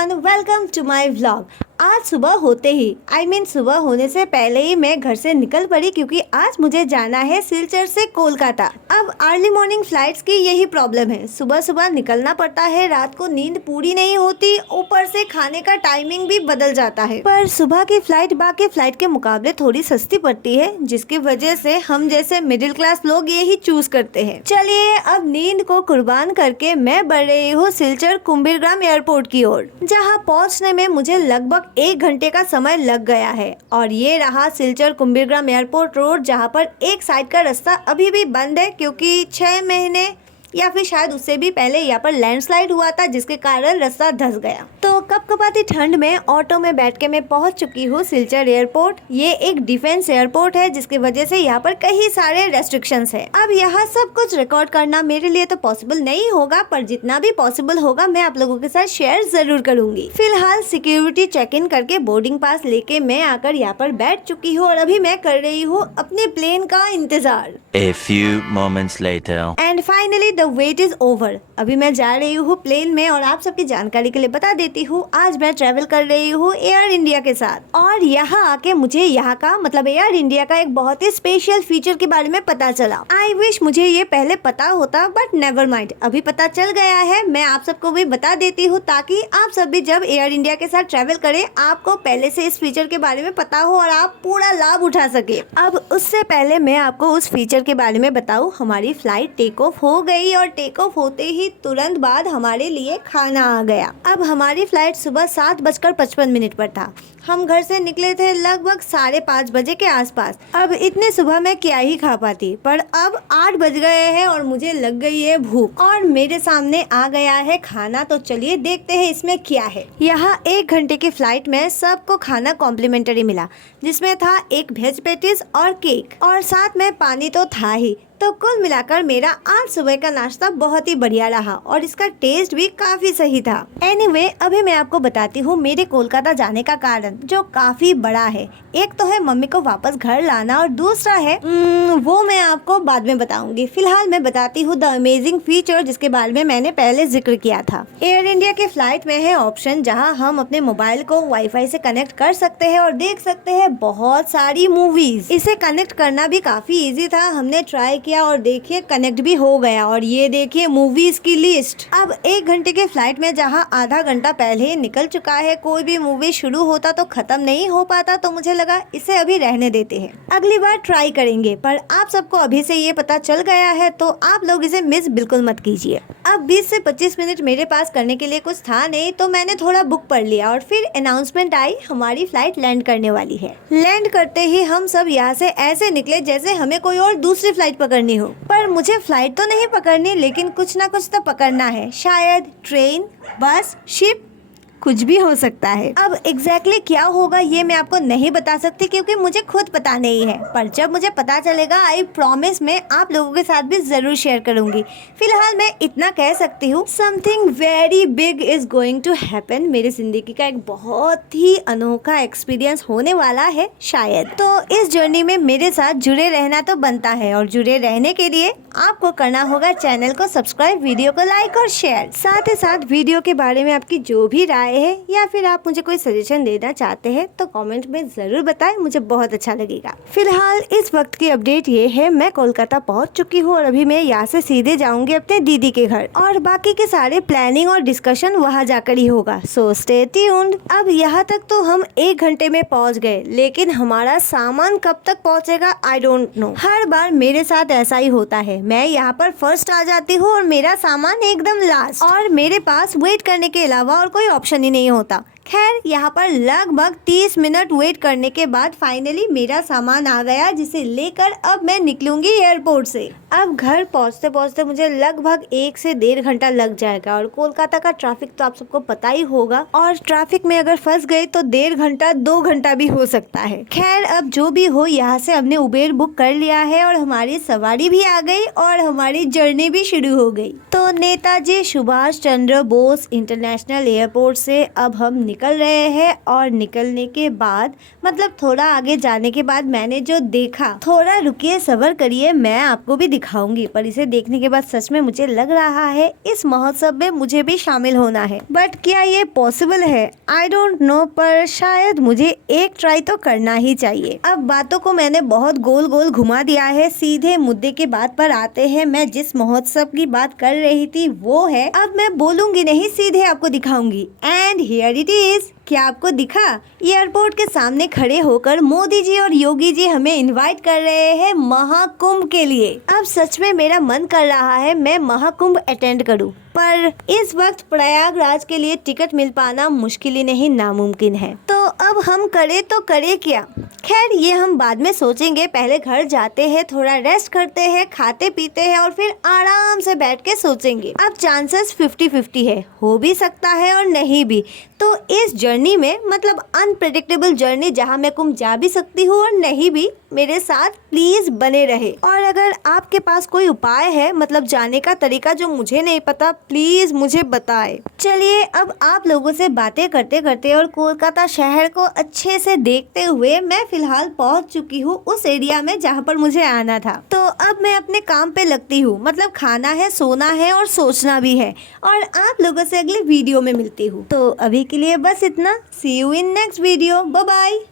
Everyone, welcome to my vlog. आज सुबह होते ही सुबह होने से पहले ही मैं घर से निकल पड़ी क्योंकि आज मुझे जाना है सिलचर से कोलकाता। अब अर्ली मॉर्निंग फ्लाइट्स की यही प्रॉब्लम है, सुबह सुबह निकलना पड़ता है, रात को नींद पूरी नहीं होती, ऊपर से खाने का टाइमिंग भी बदल जाता है। पर सुबह की फ्लाइट बाकी फ्लाइट के मुकाबले थोड़ी सस्ती पड़ती है, जिसकी वजह से हम जैसे मिडिल क्लास लोग यही चूज करते हैं। चलिए अब नींद को कुर्बान करके मैं बढ़ रही हूँ सिलचर कुंभीरग्राम एयरपोर्ट की ओर, जहाँ पहुँचने में मुझे लगभग 1 घंटे का समय लग गया है। और ये रहा सिलचर कुंभीरग्राम एयरपोर्ट रोड, जहाँ पर एक साइड का रास्ता अभी भी बंद है क्योंकि 6 महीने या फिर शायद उससे भी पहले यहाँ पर लैंडस्लाइड हुआ था, जिसके कारण रास्ता धंस गया। तो कपकपाती ठंड में ऑटो में बैठ के मैं पहुंच चुकी हूँ सिलचर एयरपोर्ट। ये एक डिफेंस एयरपोर्ट है, जिसकी वजह से यहाँ पर कई सारे रेस्ट्रिक्शंस है। अब यहाँ सब कुछ रिकॉर्ड करना मेरे लिए तो पॉसिबल नहीं होगा, पर जितना भी पॉसिबल होगा मैं आप लोगों के साथ शेयर जरूर करूंगी। फिलहाल सिक्योरिटी चेक इन करके बोर्डिंग पास लेके मैं आकर यहाँ पर बैठ चुकी हूँ और अभी मैं कर रही हूँ अपने प्लेन का इंतजार। A few moments later. And finally the wait is over. अभी मैं जा रही हूँ प्लेन में और आप सबकी जानकारी के लिए बता देती हूँ, आज मैं ट्रेवल कर रही हूँ एयर इंडिया के साथ। और यहाँ आके मुझे यहाँ का मतलब एयर इंडिया का एक बहुत ही स्पेशल फीचर के बारे में पता चला। आई विश मुझे ये पहले पता होता, बट नेवर माइंड, अभी पता चल गया है। मैं आप सबको भी बता देती हूँ ताकि आप सब भी जब एयर इंडिया के साथ ट्रेवल करें आपको पहले से इस फीचर के बारे में पता हो और आप पूरा लाभ उठा सके। अब उससे पहले मैं आपको उस फीचर के बारे में बताऊं। हमारी फ्लाइट टेक ऑफ हो गई और टेक ऑफ होते ही तुरंत बाद हमारे लिए खाना आ गया। अब हमारी फ्लाइट सुबह 7:55 पर था। हम घर से निकले थे लगभग 5:30 बजे के आसपास। अब इतने सुबह मैं क्या ही खा पाती, पर अब 8 बज गए हैं और मुझे लग गई है भूख और मेरे सामने आ गया है खाना। तो चलिए देखते हैं इसमें क्या है। यहाँ 1 घंटे की फ्लाइट में सबको खाना कॉम्प्लीमेंट्री मिला, जिसमें था एक वेज पैटीज और केक और साथ में पानी तो था ही। तो कुल मिलाकर मेरा आज सुबह का नाश्ता बहुत ही बढ़िया रहा और इसका टेस्ट भी काफी सही था। एनीवे, अभी मैं आपको बताती हूँ मेरे कोलकाता जाने का कारण, जो काफी बड़ा है। एक तो है मम्मी को वापस घर लाना और दूसरा है वो मैं आपको बाद में बताऊंगी। फिलहाल मैं बताती हूँ द अमेजिंग फीचर, जिसके बारे में मैंने पहले जिक्र किया था। एयर इंडिया के फ्लाइट में है ऑप्शन जहाँ हम अपने मोबाइल को वाईफाई से कनेक्ट कर सकते हैं और देख सकते हैं बहुत सारी मूवीज। इसे कनेक्ट करना भी काफी इजी था, हमने ट्राई किया और देखिए कनेक्ट भी हो गया। और ये देखिए मूवीज की लिस्ट। अब 1 घंटे के फ्लाइट में जहाँ आधा घंटा पहले ही निकल चुका है, कोई भी मूवी शुरू होता तो खत्म नहीं हो पाता, तो मुझे लगा इसे अभी रहने देते हैं, अगली बार ट्राई करेंगे। पर आप सबको अभी से ये पता चल गया है तो आप लोग इसे मिस बिल्कुल मत कीजिए। अब 20 से 25 मिनट मेरे पास करने के लिए कुछ था नहीं, तो मैंने थोड़ा बुक पढ़ लिया और फिर अनाउंसमेंट आई हमारी फ्लाइट लैंड करने वाली है। लैंड करते ही हम सब यहाँ से ऐसे निकले जैसे हमें कोई और दूसरी फ्लाइट पकड़नी हो। पर मुझे फ्लाइट तो नहीं पकड़नी, लेकिन कुछ ना कुछ तो पकड़ना है, शायद ट्रेन, बस, शिप, कुछ भी हो सकता है। अब एग्जैक्टली क्या होगा ये मैं आपको नहीं बता सकती क्योंकि मुझे खुद पता नहीं है, पर जब मुझे पता चलेगा आई प्रॉमिस मैं आप लोगों के साथ भी जरूर शेयर करूंगी। फिलहाल मैं इतना कह सकती हूँ, something very big is going to happen. मेरी जिंदगी का एक बहुत ही अनोखा एक्सपीरियंस होने वाला है शायद। तो इस जर्नी में मेरे साथ जुड़े रहना तो बनता है और जुड़े रहने के लिए आपको करना होगा चैनल को सब्सक्राइब, वीडियो को लाइक और शेयर। साथ ही साथ वीडियो के बारे में आपकी जो भी राय है या फिर आप मुझे कोई सजेशन देना चाहते हैं तो कमेंट में जरूर बताएं, मुझे बहुत अच्छा लगेगा। फिलहाल इस वक्त की अपडेट ये है, मैं कोलकाता पहुंच चुकी हूँ और अभी मैं यहाँ से सीधे जाऊंगी अपने दीदी के घर और बाकी के सारे प्लानिंग और डिस्कशन वहाँ जाकर ही होगा। So stay tuned. अब यहाँ तक तो हम 1 घंटे में पहुँच गए, लेकिन हमारा सामान कब तक पहुँचेगा आई डोंट नो। हर बार मेरे साथ ऐसा ही होता है, मैं यहाँ पर फर्स्ट आ जाती हूँ और मेरा सामान एकदम लास्ट, और मेरे पास वेट करने के अलावा और कोई ऑप्शन ही नहीं होता। खैर यहाँ पर लगभग 30 मिनट वेट करने के बाद फाइनली मेरा सामान आ गया, जिसे लेकर अब मैं निकलूंगी एयरपोर्ट से। अब घर पहुँचते पहुँचते मुझे लगभग 1 से 1.5 घंटा लग जाएगा और कोलकाता का ट्रैफिक तो आप सबको पता ही होगा, और ट्रैफिक में अगर फंस गई तो 1.5 घंटा 2 घंटा भी हो सकता है। खैर अब जो भी हो, यहाँ से हमने उबेर बुक कर लिया है और हमारी सवारी भी आ गई और हमारी जर्नी भी शुरू हो गई। तो नेताजी सुभाष चंद्र बोस इंटरनेशनल एयरपोर्ट से अब हम निकल रहे हैं और निकलने के बाद मतलब थोड़ा आगे जाने के बाद मैंने जो देखा, थोड़ा रुकिए सब्र करिए, मैं आपको भी दिखाऊंगी। पर इसे देखने के बाद सच में मुझे लग रहा है इस महोत्सव में मुझे भी शामिल होना है। बट क्या ये पॉसिबल है? आई डोंट नो, पर शायद मुझे एक ट्राई तो करना ही चाहिए। अब बातों को मैंने बहुत गोल गोल घुमा दिया है, सीधे मुद्दे की बात पर आते हैं। मैं जिस महोत्सव की बात कर रही थी वो है, अब मैं बोलूंगी नहीं, सीधे आपको दिखाऊंगी। And here it is. क्या आपको दिखा? एयरपोर्ट के सामने खड़े होकर मोदी जी और योगी जी हमें इनवाइट कर रहे हैं महाकुंभ के लिए। अब सच में मेरा मन कर रहा है मैं महाकुंभ अटेंड करूं, पर इस वक्त प्रयागराज के लिए टिकट मिल पाना मुश्किल ही नहीं नामुमकिन है। तो अब हम करे तो करे क्या? खैर ये हम बाद में सोचेंगे, पहले घर जाते हैं, थोड़ा रेस्ट करते हैं, खाते पीते हैं और फिर आराम से बैठ के सोचेंगे। अब चांसेस 50-50 है, हो भी सकता है और नहीं भी। तो इस जर्नी में मतलब अनप्रेडिक्टेबल जर्नी जहाँ मैं कुंभ जा भी सकती हूँ और नहीं भी, मेरे साथ प्लीज बने रहे। और अगर आपके पास कोई उपाय है मतलब जाने का तरीका जो मुझे नहीं पता, प्लीज मुझे बताए। चलिए अब आप लोगों से बातें करते करते और कोलकाता शहर को अच्छे से देखते हुए मैं फिलहाल पहुंच चुकी हूँ उस एरिया में जहाँ पर मुझे आना था। तो अब मैं अपने काम पे लगती हूँ, मतलब खाना है, सोना है और सोचना भी है। और आप लोगों से अगले वीडियो में मिलती हूँ। तो अभी के लिए बस इतना। See you in next video. Bye bye.